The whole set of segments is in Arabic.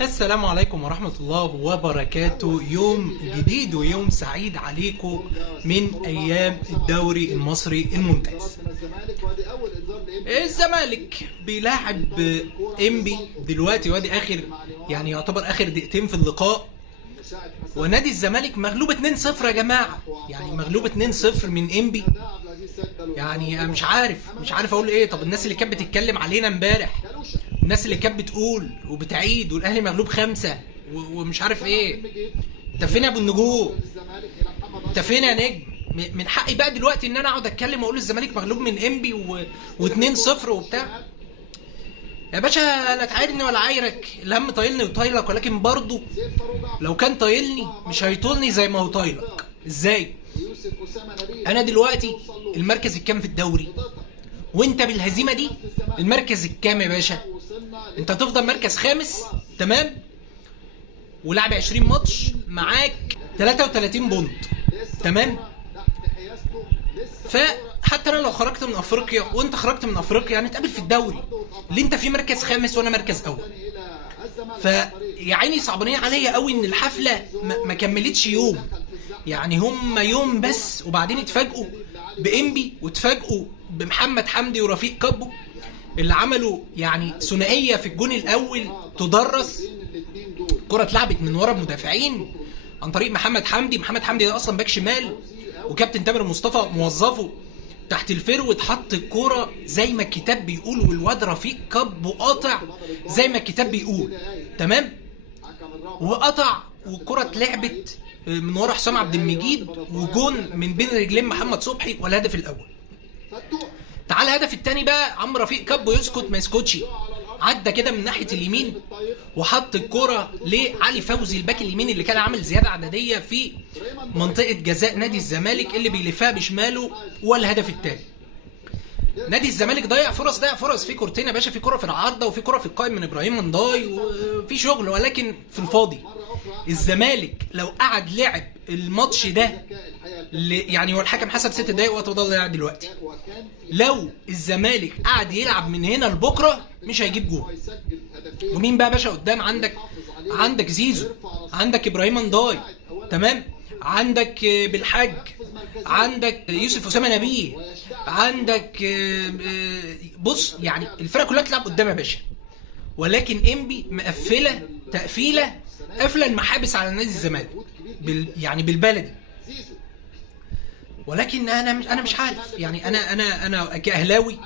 السلام عليكم ورحمة الله وبركاته. يوم جديد ويوم سعيد عليكم من أيام الدوري المصري الممتاز. الزمالك بيلاعب إنبي دلوقتي، وادي آخر يعني يعتبر آخر دقيقتين في اللقاء، ونادي الزمالك مغلوب 2-0 يا جماعة. يعني مغلوب 2-0 من إنبي. يعني أنا مش عارف أقول إيه. طب الناس اللي كانت بتتكلم علينا امبارح، الناس اللي كانت بتقول وبتعيد والاهلي مغلوب 5 ومش عارف ايه، انت فين يا ابو النجوم؟ انت فين يا نجم؟ من حقي بقى دلوقتي ان انا اقعد اتكلم واقول الزمالك مغلوب من انبي و2-0 وبتاع؟ يا باشا لا تعايرني ولا عايرك، الهم طايلني وطايلك، ولكن برضه لو كان طايلني مش هيطولني زي ما هو طايلك. ازاي؟ انا دلوقتي المركز الكام في الدوري، وانت بالهزيمه دي المركز الكام يا باشا؟ انت هتفضل مركز خامس، تمام؟ ولعب 20 ماتش، معاك 33 بونت، تمام؟ فحتى انا لو خرجت من افريقيا وانت خرجت من افريقيا هنتقابل في الدوري اللي انت فيه مركز خامس وانا مركز اول. فيا عيني صعبانيه عليا قوي ان الحفله ما كملتش يوم، يعني هم يوم بس، وبعدين اتفاجئوا بإنبي واتفاجئوا بمحمد حمدي ورفيق كابو اللي عملوا يعني ثنائيه في الجون الاول تدرس. كرة اتلعبت من ورا المدافعين عن طريق محمد حمدي ده اصلا باك شمال، وكابتن تامر مصطفى موظفه تحت الفرود، حط الكرة زي ما الكتاب بيقول، والواد رفيق كابو قاطع زي ما الكتاب بيقول، تمام؟ وقطع والكرة اتلعبت من ورا حسام عبد المجيد، وجون من بين رجلين محمد صبحي، والهدف الاول. تعال الهدف الثاني بقى، عم رفيق كابو يسكت ما يسكتش، عدى كده من ناحيه اليمين وحط الكرة لعلي فوزي الباك اليمين اللي كان عامل زياده عدديه في منطقه جزاء نادي الزمالك اللي بيلفها بشماله، والهدف الثاني. نادي الزمالك ضيع فرص في كورتين يا باشا، في كرة في العارضه وفي كرة في القائم من ابراهيم منداي وفي شغل، ولكن في الفاضي. الزمالك لو قعد لعب الماتش ده يعني هو الحكم حسب 6 دقايق وقت بدل ضيع دلوقتي، لو الزمالك قعد يلعب من هنا لبكره مش هيجيب جول. ومين بقى يا باشا قدام؟ عندك زيزو، عندك ابراهيم منداي، تمام؟ عندك بالحاج، عندك يوسف اسامه نبيه، عندك بص يعني الفرقه كلها تلعب قدام يا باشا، ولكن انبي مقفله تقفيله قافله المحابس على نادي الزمالك يعني بالبلدي. ولكن انا مش عارف، يعني انا كاهلاوي،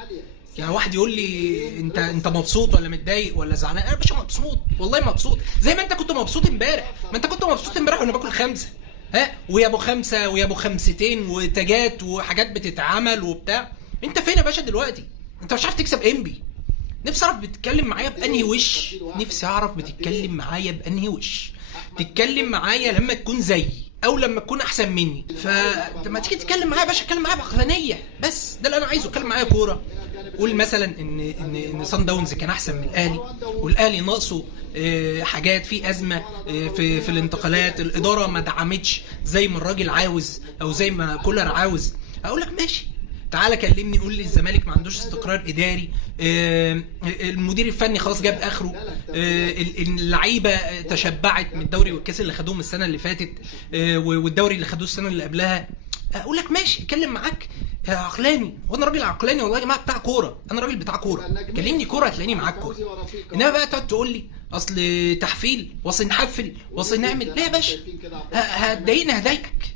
يعني واحد يقول لي انت مبسوط ولا متضايق ولا زعلان؟ انا مش مبسوط، والله مبسوط زي ما انت كنت مبسوط امبارح. ما انت كنت مبسوط امبارح وانا باكل 5 ويا ابو 5 ويا ابو 5 وتاجات وحاجات بتتعمل وبتاع. انت فين يا باشا دلوقتي؟ انت مش عارف تكسب انبي. نفسي اعرف بتتكلم معايا بانهي وش، تتكلم معايا لما تكون زيي او لما تكون احسن مني. فلما تيجي تتكلم معايا يا باشا اتكلم معايا بعقلانيه، بس ده اللي انا عايزه. اتكلم معايا كوره، قول مثلا ان صن داونز كان احسن من الاهلي، والاهلي ناقصه حاجات، في ازمه في الانتقالات، الاداره ما دعمتش زي ما الراجل عاوز او زي ما كولر عاوز. اقول لك ماشي، تعالى كلمني قول لي الزمالك ما عندوش استقرار اداري، المدير الفني خلاص جاب اخره، اللعيبه تشبعت من الدوري والكاس اللي خدوهم السنه اللي فاتت، والدوري اللي خدوه السنه اللي قبلها. اقول لك ماشي، اتكلم معاك عقلاني، وانا راجل عقلاني والله يا جماعه، بتاع كوره، انا راجل بتاع كوره، كلمني كوره هتلاقيني معاك كوره. انما بقى تقعد تقول لي اصل تحفيل، واصل نحفل، واصل نعمل، لا يا باشا هتضايقني هضايقك.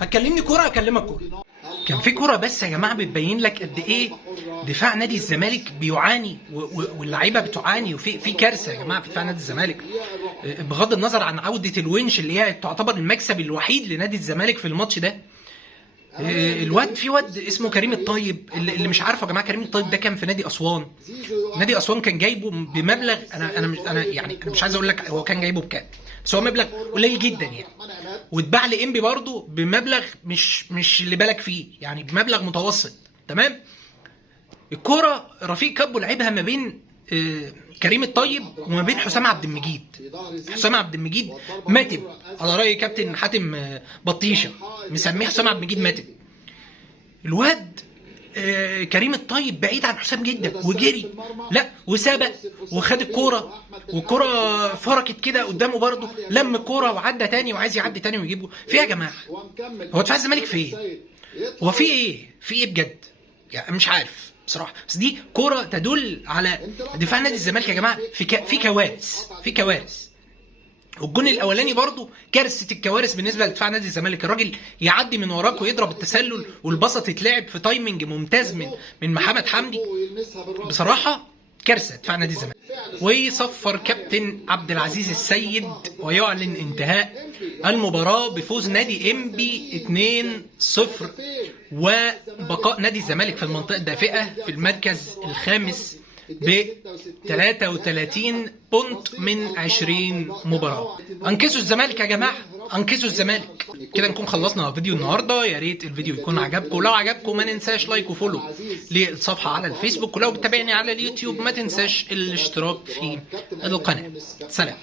هتكلمني كوره هكلمك كوره. كان في كرة بس يا جماعة بتبين لك قد ايه دفاع نادي الزمالك بيعاني واللعيبة بتعاني، وفي كارثة يا جماعة في دفاع نادي الزمالك، بغض النظر عن عودة الونش اللي هي تعتبر المكسب الوحيد لنادي الزمالك في الماتش ده. في واد اسمه كريم الطيب، اللي مش عارفه يا جماعه، كريم الطيب ده كان في نادي اسوان. نادي اسوان كان جايبه بمبلغ، انا مش عايز اقول لك هو كان جايبه بكام، بس هو مبلغ قليل جدا يعني، واتباع لانبي برضه بمبلغ مش اللي بالك فيه، يعني بمبلغ متوسط، تمام؟ الكوره رفيق كابو لعبها ما بين كريم الطيب وما بين حسام عبد المجيد ماتب، على راي كابتن حاتم بطيشه مسميه حسام عبد المجيد ماتب. الواد كريم الطيب بعيد عن حسام جدا وجري، لا وسابق وخد الكوره، والكوره فركت كده قدامه برضه، لم الكوره وعدى تاني وعايز يعدي تاني ويجيبه. في يا جماعه هو دفاع الزمالك في ايه؟ هو في ايه بجد؟ يعني مش عارف بصراحه. بس دي كوره تدل على دفاع نادي الزمالك يا جماعه في كوارث. والجون الاولاني برضو كارثه الكوارث بالنسبه لدفاع نادي الزمالك. الراجل يعدي من وراك ويضرب التسلل، والبسط تتلعب في تايمنج ممتاز من محمد حمدي. بصراحه كارثه دفاع نادي الزمالك. ويصفر كابتن عبد العزيز السيد ويعلن انتهاء المباراه بفوز نادي انبي 2-0، وبقاء نادي الزمالك في المنطقه الدافئه في المركز الخامس ب 33 بونت من 20 مباراة. انقذوا الزمالك يا جماعة، انقذوا الزمالك. كده نكون خلصنا فيديو النهاردة. يا ريت الفيديو يكون عجبكم، لو عجبكم ما ننساش لايك وفولو للصفحة على الفيسبوك، ولو بتتابعني على اليوتيوب ما تنساش الاشتراك في القناة. سلام.